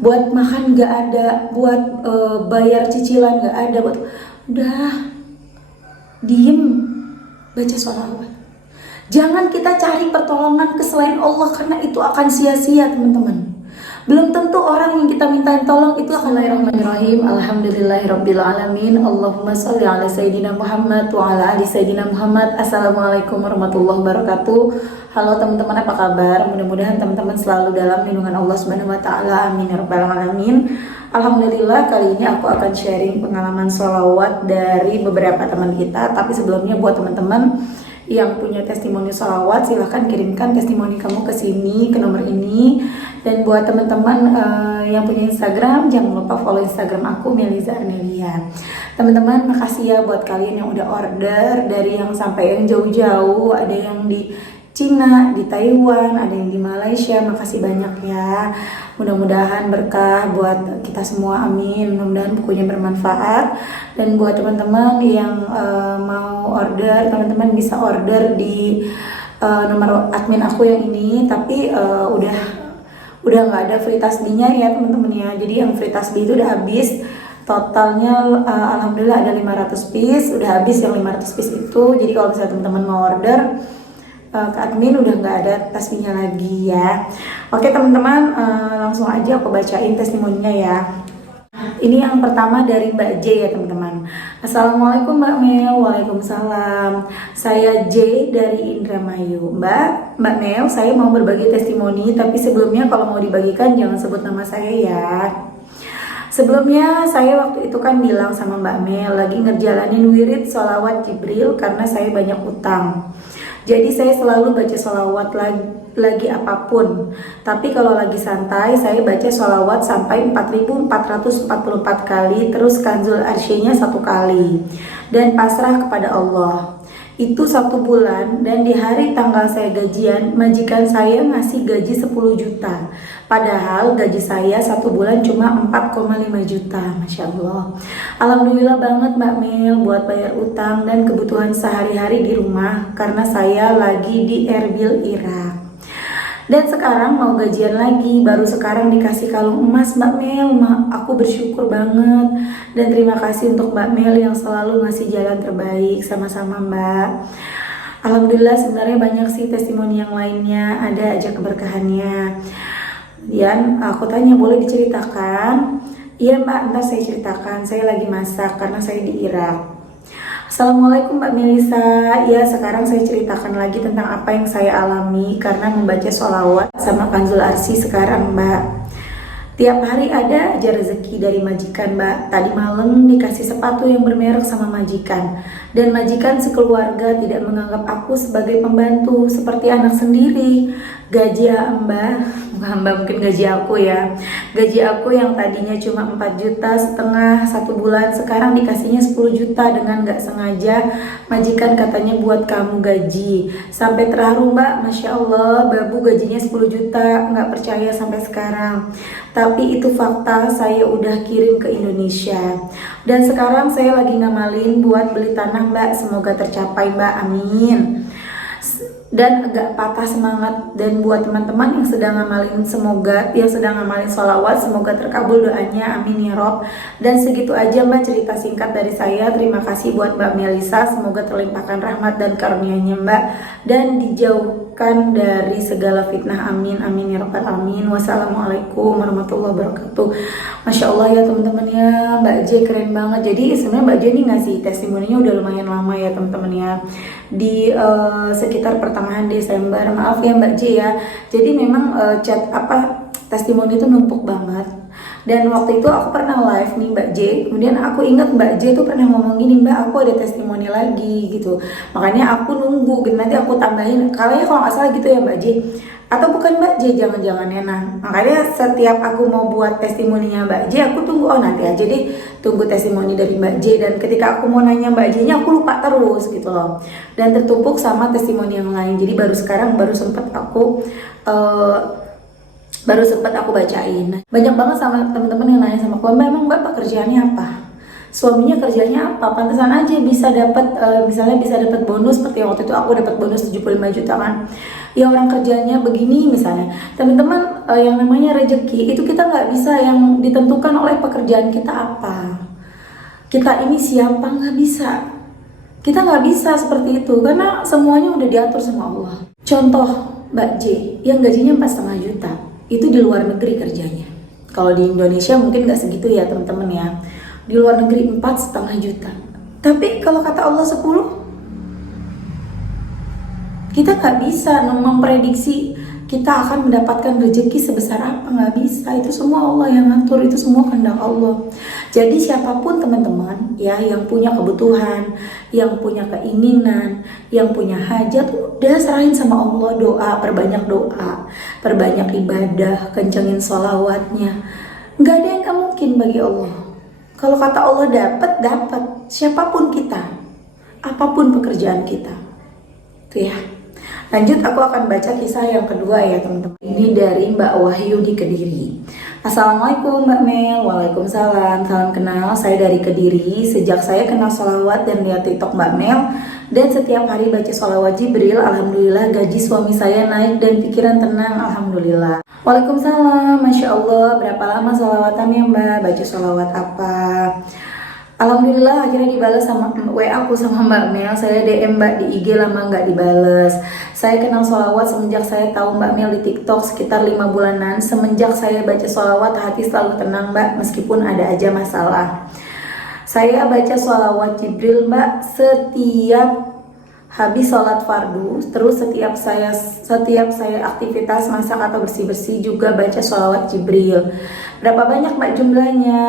buat makan nggak ada, buat bayar cicilan nggak ada, buat udah diem baca sholawat. Jangan kita cari pertolongan ke selain Allah karena itu akan sia-sia teman-teman. Belum tentu orang yang kita mintain tolong itu akan. Bismillahirrahmanirrahim. Alhamdulillahirrabbilalamin. Allahumma sholli ala Sayyidina Muhammad wa ala ali Sayyidina Muhammad. Assalamualaikum warahmatullahi wabarakatuh. Halo teman-teman, apa kabar? Mudah-mudahan teman-teman selalu dalam lindungan Allah Subhanahu wa taala. Amin ya rabbal alamin. Alhamdulillah, kali ini aku akan sharing pengalaman sholawat dari beberapa teman kita. Tapi sebelumnya buat teman-teman yang punya testimoni sholawat, silahkan kirimkan testimoni kamu ke sini, ke nomor ini. Dan buat teman-teman yang punya Instagram, jangan lupa follow Instagram aku, Meliza Arnelia. Teman-teman, makasih ya buat kalian yang udah order, dari yang sampai yang jauh-jauh, ada yang di Cina, di Taiwan, ada yang di Malaysia. Makasih banyak ya. Mudah-mudahan berkah buat kita semua, amin. Mudah-mudahan bukunya bermanfaat. Dan buat teman-teman yang mau order, teman-teman bisa order di nomor admin aku yang ini. Tapi udah nggak ada free tasbihnya ya teman-teman ya. Jadi yang free tasbih itu udah habis. Totalnya alhamdulillah ada 500 piece, udah habis yang 500 piece itu. Jadi kalau misalnya teman-teman mau order ke admin udah nggak ada tasbihnya lagi ya. Oke teman-teman, langsung aja aku bacain testimoninya ya. Ini yang pertama dari Mbak J ya teman-teman. Assalamualaikum Mbak Mel. Waalaikumsalam. Saya J dari Indramayu. Mbak Mel, saya mau berbagi testimoni, tapi sebelumnya kalau mau dibagikan jangan sebut nama saya ya. Sebelumnya saya waktu itu kan bilang sama Mbak Mel lagi ngerjalanin wirid sholawat Jibril karena saya banyak utang. Jadi saya selalu baca sholawat lagi apapun. Tapi kalau lagi santai saya baca sholawat sampai 4444 kali, terus kanzul arsy-nya 1 kali. Dan pasrah kepada Allah. Itu 1 bulan, dan di hari tanggal saya gajian, majikan saya ngasih gaji 10 juta. Padahal gaji saya 1 bulan cuma 4,5 juta. Masya Allah. Alhamdulillah banget Mbak Mel buat bayar utang dan kebutuhan sehari-hari di rumah karena saya lagi di Erbil, Irak. Dan sekarang mau gajian lagi, baru sekarang dikasih kalung emas Mbak Mel. Aku bersyukur banget. Dan terima kasih untuk Mbak Mel yang selalu ngasih jalan terbaik. Sama-sama Mbak. Alhamdulillah sebenarnya banyak sih testimoni yang lainnya, ada aja keberkahannya. Kemudian aku tanya, boleh diceritakan? Iya Mbak, ntar saya ceritakan. Saya lagi masak karena saya di Irak. Assalamualaikum Mbak Melisa. Ya, sekarang saya ceritakan lagi tentang apa yang saya alami karena membaca sholawat sama kanzul arsy sekarang Mbak. Tiap hari ada aja rezeki dari majikan Mbak. Tadi malam dikasih sepatu yang bermerek sama majikan. Dan majikan sekeluarga tidak menganggap aku sebagai pembantu, seperti anak sendiri. Gaji Mbak, bukan Mbak, mungkin gaji aku ya. Gaji aku yang tadinya cuma 4,5 juta 1 bulan, sekarang dikasihnya 10 juta dengan gak sengaja. Majikan katanya buat kamu gaji. Sampai terharu Mbak, Masya Allah, babu gajinya 10 juta, gak percaya sampai sekarang. Tapi itu fakta, saya udah kirim ke Indonesia. Dan sekarang saya lagi ngamalin buat beli tanah Mbak, semoga tercapai Mbak, amin. Dan agak patah semangat. Dan buat teman-teman yang sedang ngamalin, yang sedang ngamalin sholawat, semoga terkabul doanya, amin ya Rob. Dan segitu aja Mbak cerita singkat dari saya. Terima kasih buat Mbak Melisa, semoga terlimpahkan rahmat dan karunia-Nya Mbak, dan dijauhkan dari segala fitnah, amin amin ya rabbal alamin. Wassalamualaikum warahmatullahi wabarakatuh. Masya Allah ya teman-teman ya, Mbak J keren banget. Jadi sebenarnya Mbak J ini ngasih testimoninya udah lumayan lama ya teman-teman ya, di sekitar pertengahan Desember. Maaf ya Mbak J ya. Jadi memang testimoni itu numpuk banget. Dan waktu itu aku pernah live nih Mbak J. Kemudian aku ingat Mbak J tuh pernah ngomong gini, Mbak aku ada testimoni lagi gitu. Makanya aku nunggu gitu, nanti aku tambahin. Kayaknya kalau nggak salah gitu ya Mbak J. Atau bukan Mbak J, jangan-jangan ya. Nah, makanya setiap aku mau buat testimoninya Mbak J, aku tunggu, nanti aja deh tunggu testimoni dari Mbak J. Dan ketika aku mau nanya Mbak J nya, aku lupa terus gitu loh. Dan tertumpuk sama testimoni yang lain. Jadi baru sekarang, baru sempat aku bacain. Banyak banget sama teman-teman yang nanya sama aku, Mbak emang Mbak pekerjaannya apa? Suaminya kerjanya apa? Pantesan aja bisa dapat misalnya bisa dapat bonus seperti waktu itu aku dapat bonus 75 juta kan. ya orang kerjanya begini misalnya. Teman-teman, yang namanya rezeki itu kita nggak bisa yang ditentukan oleh pekerjaan kita apa. Kita ini siapa, nggak bisa. Kita nggak bisa seperti itu karena semuanya udah diatur sama Allah. Contoh Mbak J yang gajinya 4,5 juta, itu di luar negeri kerjanya. Kalau di Indonesia mungkin nggak segitu ya teman-teman ya. Di luar negeri 4,5 juta. Tapi kalau kata Allah 10, kita nggak bisa memprediksi kita akan mendapatkan rezeki sebesar apa, nggak bisa. Itu semua Allah yang ngatur, itu semua kehendak Allah. Jadi siapapun teman-teman ya yang punya kebutuhan, yang punya keinginan, yang punya hajat, udah serahin sama Allah. Doa, perbanyak ibadah, kencengin sholawatnya. Nggak ada yang nggak mungkin bagi Allah. Kalau kata Allah dapat, siapapun kita, apapun pekerjaan kita. Tuh ya. Lanjut, aku akan baca kisah yang kedua ya teman-teman. Ini dari Mbak Wahyu di Kediri. Assalamualaikum Mbak Mel. Waalaikumsalam. Salam kenal, saya dari Kediri. Sejak saya kenal sholawat dan lihat TikTok Mbak Mel dan setiap hari baca sholawat Jibril, alhamdulillah gaji suami saya naik dan pikiran tenang, alhamdulillah. Waalaikumsalam. Masya Allah. Berapa lama sholawatannya Mbak? Baca sholawat apa? Alhamdulillah akhirnya dibalas sama WA aku sama Mbak Mel. Saya DM Mbak di IG lama nggak dibales. Saya kenal sholawat semenjak saya tahu Mbak Mel di TikTok sekitar 5 bulanan. Semenjak saya baca sholawat hati selalu tenang Mbak meskipun ada aja masalah. Saya baca sholawat Jibril Mbak setiap habis sholat fardu. Terus setiap saya aktivitas masak atau bersih-bersih juga baca sholawat Jibril. Berapa banyak Mbak jumlahnya?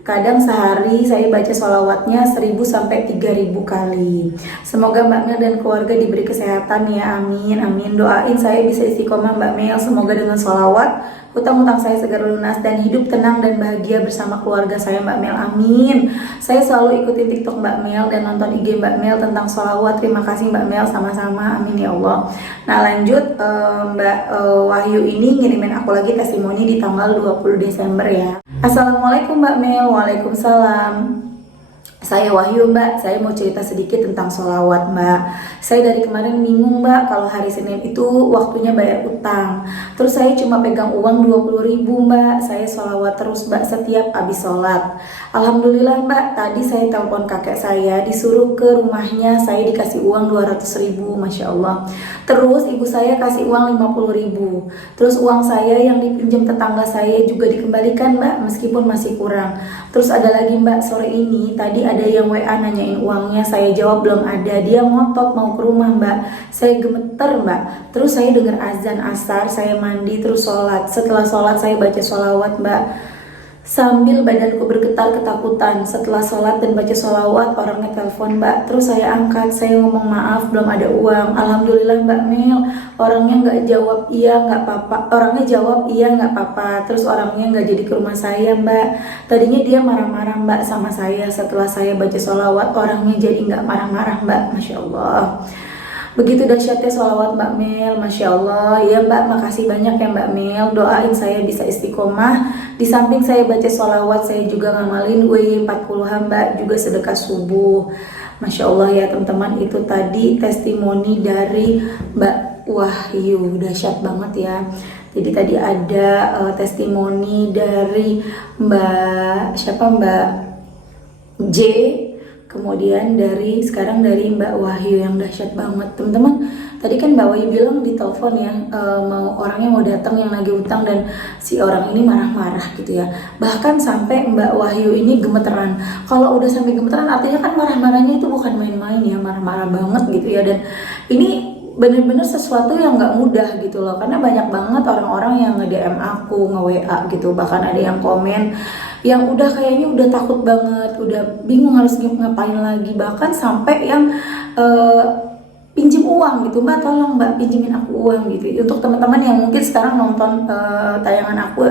Kadang sehari saya baca sholawatnya 1000 sampai 3000 kali. Semoga Mbak Mel dan keluarga diberi kesehatan ya, amin, amin. Doain saya bisa istiqomah Mbak Mel, semoga dengan sholawat hutang-hutang saya segera lunas dan hidup tenang dan bahagia bersama keluarga saya Mbak Mel, amin. Saya selalu ikutin TikTok Mbak Mel dan nonton IG Mbak Mel tentang sholawat. Terima kasih Mbak Mel, sama-sama, amin ya Allah. Nah lanjut, Mbak Wahyu ini ngirimin aku lagi testimoni di tanggal 20 Desember ya. Assalamualaikum Mbak Mel. Waalaikumsalam. Saya Wahyu Mbak, saya mau cerita sedikit tentang sholawat Mbak. Saya dari kemarin bingung Mbak, kalau hari Senin itu waktunya bayar utang. Terus saya cuma pegang uang 20.000 Mbak. Saya sholawat terus Mbak setiap habis sholat. Alhamdulillah Mbak, tadi saya telepon kakek saya, disuruh ke rumahnya, saya dikasih uang 200.000, Masya Allah. Terus ibu saya kasih uang 50.000. Terus uang saya yang dipinjam tetangga saya juga dikembalikan Mbak, meskipun masih kurang. Terus ada lagi Mbak, sore ini tadi ada yang WA nanyain uangnya, saya jawab belum ada. Dia ngotot mau ke rumah Mbak, saya gemeter Mbak. Terus saya dengar azan asar, saya mandi terus sholat. Setelah sholat saya baca sholawat Mbak, sambil badanku bergetar ketakutan. Setelah sholat dan baca sholawat, orangnya telepon Mbak. Terus saya angkat, saya ngomong maaf belum ada uang. Alhamdulillah Mbak Mel, orangnya nggak jawab iya nggak apa-apa. Orangnya jawab iya nggak apa-apa. Terus orangnya nggak jadi ke rumah saya Mbak. Tadinya dia marah-marah Mbak sama saya. Setelah saya baca sholawat, orangnya jadi nggak marah-marah Mbak. Masya Allah. Begitu dahsyatnya sholawat Mbak Mel, Masya Allah. Ya Mbak, makasih banyak ya Mbak Mel. Doain saya bisa istiqomah. Di samping saya baca sholawat, saya juga ngamalin W40 Mbak, juga sedekah subuh. Masya Allah ya teman-teman, itu tadi testimoni dari Mbak Wahyu. Dahsyat banget ya. Jadi tadi ada testimoni dari Mbak J, kemudian sekarang dari Mbak Wahyu yang dahsyat banget teman-teman. Tadi kan Mbak Wahyu bilang di telepon ya, orangnya mau datang yang nagih utang dan si orang ini marah-marah gitu ya. Bahkan sampai Mbak Wahyu ini gemeteran. Kalau udah sampai gemeteran artinya kan marah-marahnya itu bukan main-main ya, marah-marah banget gitu ya. Dan ini bener-bener sesuatu yang nggak mudah gitu loh, karena banyak banget orang-orang yang nge-DM aku, nge-WA gitu. Bahkan ada yang komen yang udah kayaknya udah takut banget, udah bingung harus ngapain lagi. Bahkan sampai yang pinjem uang gitu, Mbak tolong Mbak pinjemin aku uang gitu. Untuk teman-teman yang mungkin sekarang nonton tayangan aku,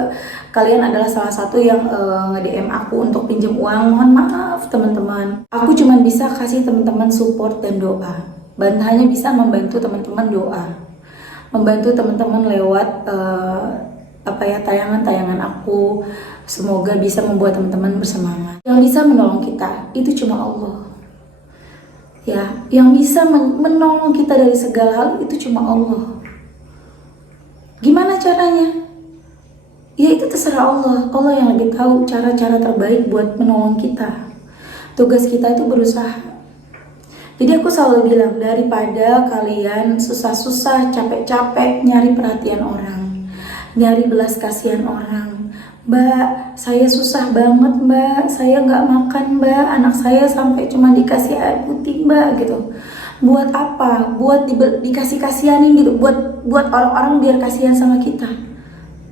kalian adalah salah satu yang nge-DM aku untuk pinjem uang. Mohon maaf teman-teman, aku cuma bisa kasih teman-teman support dan doa. Hanya bisa membantu teman-teman doa, membantu teman-teman lewat tayangan-tayangan aku. Semoga bisa membuat teman-teman bersemangat. Yang bisa menolong kita itu cuma Allah. Ya, yang bisa menolong kita dari segala hal itu cuma Allah. Gimana caranya? Ya itu terserah Allah. Allah yang lebih tahu cara-cara terbaik buat menolong kita. Tugas kita itu berusaha. Jadi aku selalu bilang, daripada kalian susah-susah, capek-capek nyari perhatian orang, nyari belas kasihan orang. Mbak, saya susah banget mbak, saya nggak makan mbak, anak saya sampai cuma dikasih air putih mbak gitu. Buat apa? Buat dikasih kasihanin gitu, buat orang-orang biar kasihan sama kita.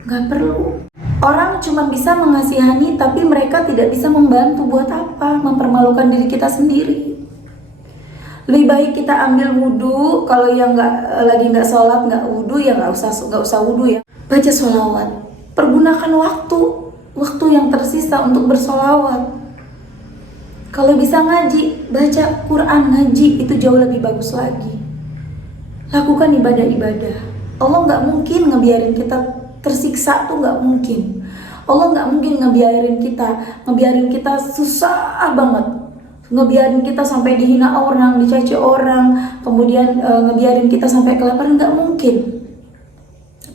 Nggak perlu. Orang cuma bisa mengasihani, tapi mereka tidak bisa membantu. Buat apa? Mempermalukan diri kita sendiri. Lebih baik kita ambil wudhu. Kalau yang lagi nggak sholat, nggak wudhu, ya nggak usah wudhu ya. Baca sholawat. Pergunakan waktu yang tersisa untuk bersolawat. Kalau bisa ngaji, baca Quran, ngaji itu jauh lebih bagus lagi. Lakukan ibadah-ibadah. Allah nggak mungkin ngebiarin kita tersiksa, tuh nggak mungkin. Allah nggak mungkin ngebiarin kita susah banget. Ngebiarin kita sampai dihina orang, dicaci orang, kemudian ngebiarin kita sampai kelaparan, nggak mungkin.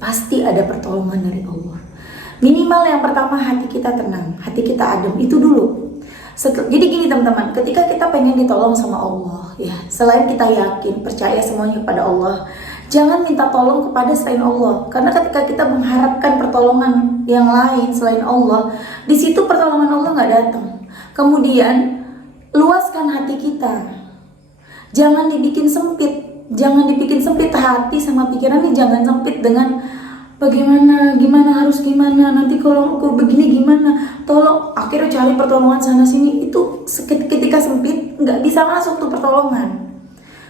Pasti ada pertolongan dari Allah. Minimal yang pertama, hati kita tenang, hati kita adem, itu dulu. Jadi gini teman-teman, ketika kita pengen ditolong sama Allah, ya selain kita yakin, percaya semuanya kepada Allah, jangan minta tolong kepada selain Allah. Karena ketika kita mengharapkan pertolongan yang lain selain Allah, di situ pertolongan Allah nggak datang. Kemudian luaskan hati kita, jangan dibikin sempit hati sama pikirannya, jangan sempit dengan gimana harus gimana, nanti kalau aku begini gimana, tolong, akhirnya cari pertolongan sana sini. Itu ketika sempit nggak bisa masuk tuh pertolongan.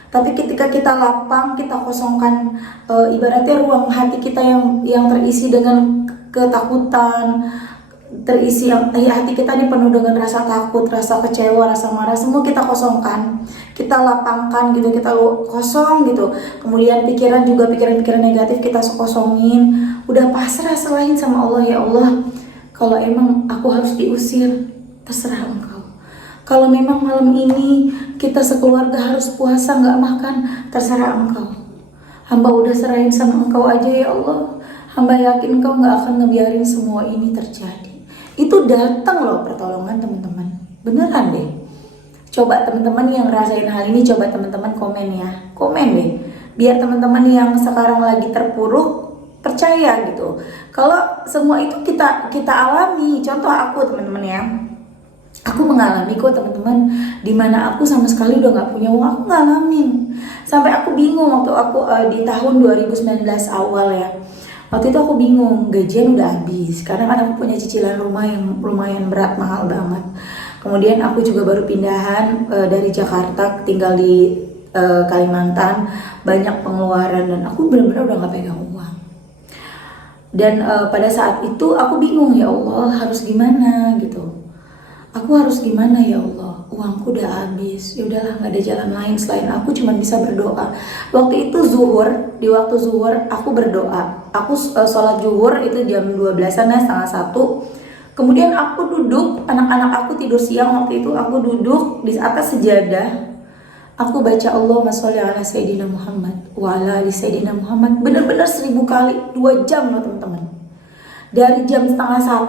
Tapi ketika kita lapang, kita kosongkan, ibaratnya ruang hati kita yang terisi dengan ketakutan, terisi hati kita ini penuh dengan rasa takut, rasa kecewa, rasa marah, semua kita kosongkan, kita lapangkan gitu, kita kosong gitu. Kemudian pikiran-pikiran negatif kita kosongin, udah pasrah, selain sama Allah. Ya Allah, kalau emang aku harus diusir, terserah Engkau. Kalau memang malam ini kita sekeluarga harus puasa nggak makan, terserah Engkau. Hamba udah serahin sama Engkau aja ya Allah. Hamba yakin Engkau nggak akan ngebiarin semua ini terjadi. Itu datang loh pertolongan teman-teman, beneran deh. Coba teman-teman yang ngerasain hal ini, coba teman-teman komen deh, biar teman-teman yang sekarang lagi terpuruk percaya gitu. Kalau semua itu kita alami, contoh aku teman-teman ya, aku mengalami kok teman-teman, dimana aku sama sekali udah nggak punya uang, aku ngalamin. Sampai aku bingung waktu aku di tahun 2019 awal ya. Waktu itu aku bingung, gajian udah habis karena kan aku punya cicilan rumah yang lumayan berat, mahal banget. Kemudian aku juga baru pindahan dari Jakarta, tinggal di Kalimantan, banyak pengeluaran dan aku benar-benar udah gak pegang uang. Dan pada saat itu aku bingung, ya Allah harus gimana gitu. Aku harus gimana ya Allah, uangku udah habis. Ya udahlah, nggak ada jalan lain selain aku cuma bisa berdoa. Waktu itu di waktu zuhur aku berdoa. Aku sholat zuhur itu jam 12-an ya, setengah 1. Kemudian aku duduk, anak-anak aku tidur siang waktu itu, aku duduk di atas sejadah. Aku baca Allahumma sholli ala Sayyidina Muhammad wa ala ali Sayyidina Muhammad bener-bener 1000 kali, 2 jam loh teman-teman. Dari jam setengah 1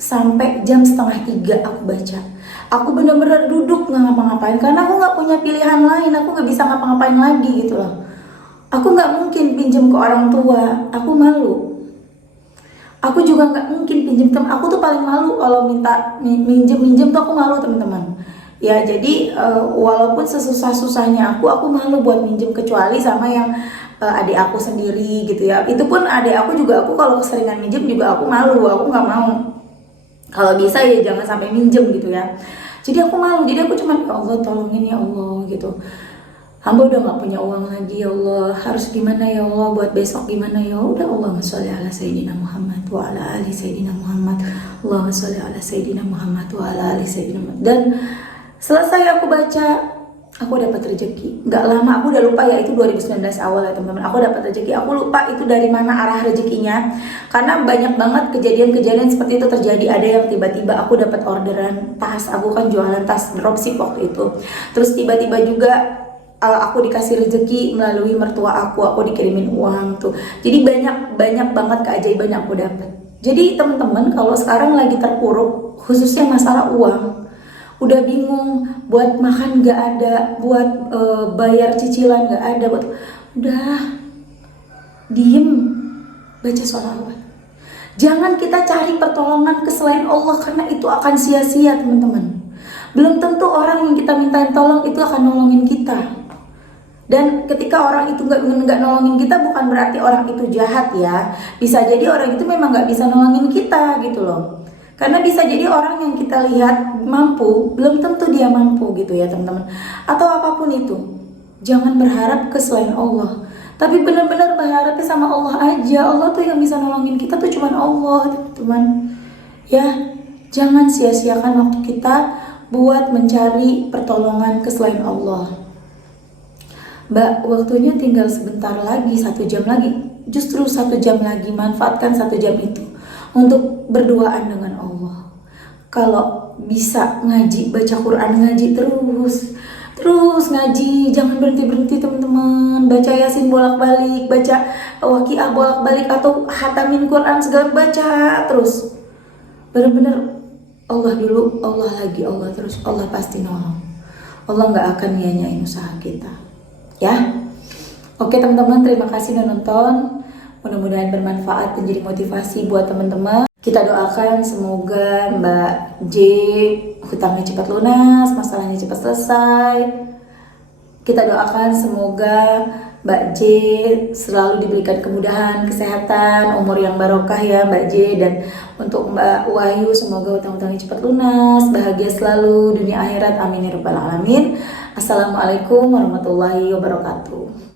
sampai jam setengah 3 aku baca. Aku bener-bener duduk nggak ngapa-ngapain karena aku nggak punya pilihan lain, aku nggak bisa ngapa-ngapain lagi gitu loh. Aku nggak mungkin pinjam ke orang tua, aku malu. Aku juga nggak mungkin pinjam teman. Aku tuh paling malu kalau minta minjem tuh, aku malu teman-teman. Ya jadi walaupun sesusah-susahnya aku malu buat minjem, kecuali sama yang adik aku sendiri gitu ya. Itu pun adik aku juga, aku kalau keseringan minjem juga aku malu, aku nggak mau. Kalau bisa ya jangan sampai minjem gitu ya. Jadi aku malu, jadi aku cuma ya Allah tolongin ya Allah gitu. Hamba udah nggak punya uang lagi ya Allah, harus gimana ya Allah, buat besok gimana ya. Udah, Allahumma sholli ala Sayyidina Muhammad wa ala ali Sayyidina Muhammad, Allahumma sholli ala Sayyidina Muhammad wa ala ali Sayyidina Muhammad. Dan selesai aku baca, aku dapat rezeki. Nggak lama, aku udah lupa ya, itu 2019 awal ya teman-teman. Aku dapat rezeki, aku lupa itu dari mana arah rezekinya. Karena banyak banget kejadian-kejadian seperti itu terjadi. Ada yang tiba-tiba aku dapat orderan tas, aku kan jualan tas dropship waktu itu. Terus tiba-tiba juga aku dikasih rezeki melalui mertua aku dikirimin uang tuh. Jadi banyak banget keajaiban yang aku dapat. Jadi teman-teman kalau sekarang lagi terpuruk, khususnya masalah uang, udah bingung, buat makan nggak ada, buat bayar cicilan nggak ada, udah diem, baca sholawat. Jangan kita cari pertolongan ke selain Allah, karena itu akan sia-sia teman-teman. Belum tentu orang yang kita mintain tolong itu akan nolongin kita. Dan ketika orang itu nggak nolongin kita, bukan berarti orang itu jahat ya. Bisa jadi orang itu memang nggak bisa nolongin kita gitu loh. Karena bisa jadi orang yang kita lihat mampu, belum tentu dia mampu gitu ya teman-teman. Atau apapun itu, jangan berharap ke selain Allah, tapi benar-benar berharapnya sama Allah aja. Allah tuh yang bisa nolongin kita tuh cuman Allah teman-teman. Ya, jangan sia-siakan waktu kita buat mencari pertolongan ke selain Allah. Mbak, waktunya tinggal sebentar lagi, 1 jam lagi. Justru 1 jam lagi, manfaatkan 1 jam itu untuk berduaan dengan Allah. Kalau bisa ngaji, baca Quran, ngaji terus ngaji, jangan berhenti teman-teman. Baca Yasin bolak-balik, baca Waqiah bolak-balik, atau hatamin Quran segala, baca terus. Benar-benar Allah dulu, Allah lagi, Allah terus, Allah pasti nolong. Allah nggak akan nyanyain usaha kita. Ya, oke teman-teman, terima kasih udah nonton. Mudah-mudahan bermanfaat dan jadi motivasi buat teman-teman. Kita doakan semoga Mbak J hutangnya cepat lunas, masalahnya cepat selesai. Kita doakan semoga Mbak J selalu diberikan kemudahan, kesehatan, umur yang barokah ya Mbak J. Dan untuk Mbak Wahyu semoga hutang-hutangnya cepat lunas, bahagia selalu dunia akhirat, amin ya rabbal alamin. Assalamualaikum warahmatullahi wabarakatuh.